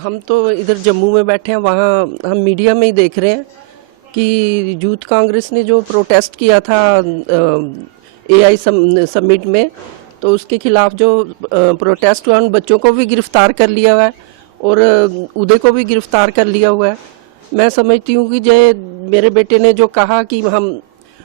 हम तो इधर जम्मू में बैठे हैं, वहाँ हम मीडिया में ही देख रहे हैं कि यूथ कांग्रेस ने जो प्रोटेस्ट किया था एआई समिट में, तो उसके खिलाफ जो प्रोटेस्ट हुआ, उन बच्चों को भी गिरफ्तार कर लिया हुआ है और उदय को भी गिरफ्तार कर लिया हुआ है। मैं समझती हूँ कि जय मेरे बेटे ने जो कहा कि हम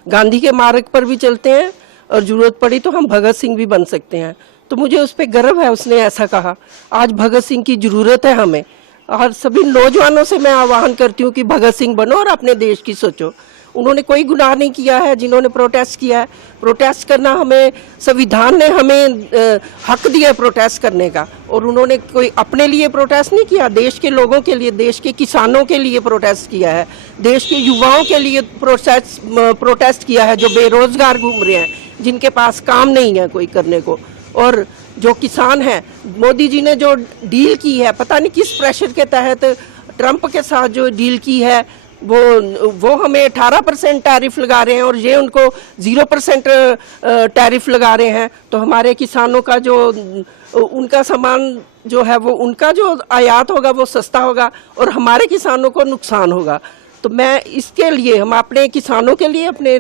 गांधी के मार्ग पर भी चलते हैं और जरूरत पड़ी तो हम भगत सिंह भी बन सकते हैं, तो मुझे उस पर गर्व है, उसने ऐसा कहा। आज भगत सिंह की जरूरत है हमें, और सभी नौजवानों से मैं आह्वान करती हूँ कि भगत सिंह बनो और अपने देश की सोचो। उन्होंने कोई गुनाह नहीं किया है जिन्होंने प्रोटेस्ट किया है। प्रोटेस्ट करना हमें, संविधान ने हमें हक दिया है प्रोटेस्ट करने का, और उन्होंने कोई अपने लिए प्रोटेस्ट नहीं किया, देश के लोगों के लिए, देश के किसानों के लिए प्रोटेस्ट किया है, देश के युवाओं के लिए प्रोटेस्ट किया है जो बेरोजगार घूम रहे हैं, जिनके पास काम नहीं है कोई करने को। और जो किसान हैं, मोदी जी ने जो डील की है, पता नहीं किस प्रेशर के तहत ट्रंप के साथ जो डील की है, वो हमें 18% टैरिफ लगा रहे हैं और ये उनको 0% टैरिफ लगा रहे हैं। तो हमारे किसानों का जो उनका सामान जो है वो, उनका जो आयात होगा वो सस्ता होगा और हमारे किसानों को नुकसान होगा। तो मैं इसके लिए, हम अपने किसानों के लिए, अपने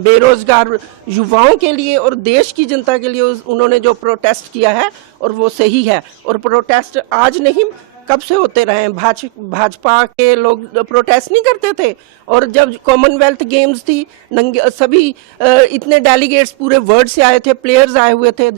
बेरोजगार युवाओं के लिए और देश की जनता के लिए उन्होंने जो प्रोटेस्ट किया है और वो सही है। और प्रोटेस्ट आज नहीं, कब से होते रहे। भाजपा के लोग प्रोटेस्ट नहीं करते थे, और जब कॉमनवेल्थ गेम्स थी, सभी इतने डेलीगेट्स पूरे वर्ल्ड से आए थे, प्लेयर्स आए हुए थे,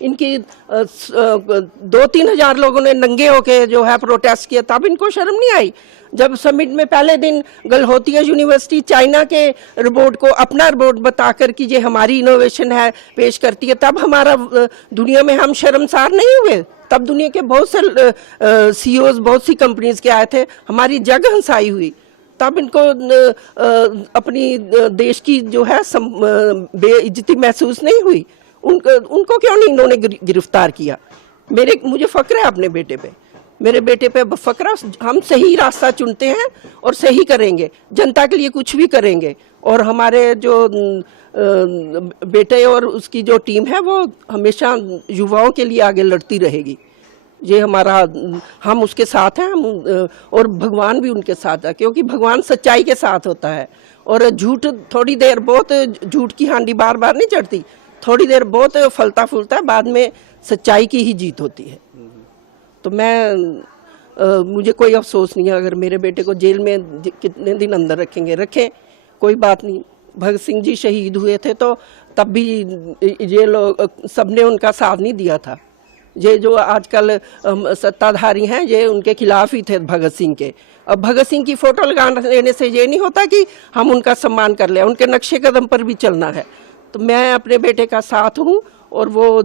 इनकी 2-3 हजार लोगों ने नंगे होके जो है प्रोटेस्ट किया, तब इनको शर्म नहीं आई। जब समिट में पहले दिन गलहोतिया यूनिवर्सिटी चाइना के रोबोट को अपना रोबोट बताकर कि ये हमारी इनोवेशन है पेश करती है, तब हमारा दुनिया में हम शर्मसार नहीं हुए। तब दुनिया के बहुत से सीईओज बहुत सी कंपनीज के आए थे, हमारी जग हंसाई हुई, तब इनको अपनी देश की जो है बेइज्जती महसूस नहीं हुई। उनको क्यों नहीं इन्होंने गिरफ्तार किया? मुझे फक्र है अपने बेटे पे, मेरे बेटे पे फक्र। हम सही रास्ता चुनते हैं और सही करेंगे, जनता के लिए कुछ भी करेंगे, और हमारे जो बेटे और उसकी जो टीम है वो हमेशा युवाओं के लिए आगे लड़ती रहेगी। ये हमारा, हम उसके साथ हैं, और भगवान भी उनके साथ है, क्योंकि भगवान सच्चाई के साथ होता है। और झूठ थोड़ी देर, बहुत झूठ की हांडी बार बार नहीं चढ़ती, थोड़ी देर बहुत फलता फूलता है, बाद में सच्चाई की ही जीत होती है। तो मुझे कोई अफसोस नहीं है अगर मेरे बेटे को जेल में कितने दिन अंदर रखें, कोई बात नहीं। भगत सिंह जी शहीद हुए थे तो तब भी ये लोग, सबने उनका साथ नहीं दिया था। ये जो आजकल सत्ताधारी हैं, ये उनके खिलाफ ही थे भगत सिंह के। अब भगत सिंह की फोटो लगा लेने से ये नहीं होता कि हम उनका सम्मान कर लें, उनके नक्शे कदम पर भी चलना है। तो मैं अपने बेटे का साथ हूँ, और वो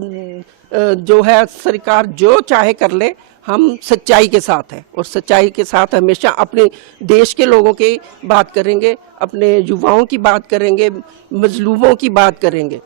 जो है सरकार जो चाहे कर ले, हम सच्चाई के साथ हैं, और सच्चाई के साथ हमेशा अपने देश के लोगों की बात करेंगे, अपने युवाओं की बात करेंगे, मजलूमों की बात करेंगे।